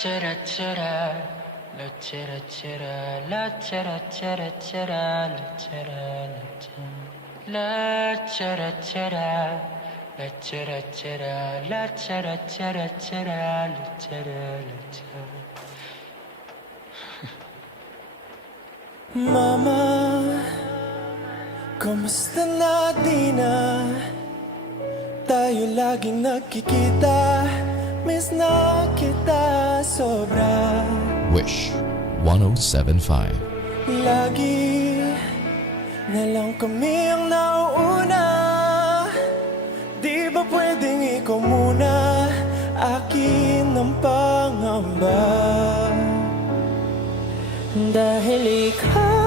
chera chera, la chera chera, la chera chera chera, la chera la chera chera, la chera chera, la chera chera chera, la chera la chera. Mama, kumusta na di na? Tayo laging nagkikita, miss na kita sobra. Wish 1075. Lagi na lang kami ang nauuna. Di ba pwedeng ikaw muna? Akin ang pangamba. Dahil ikaw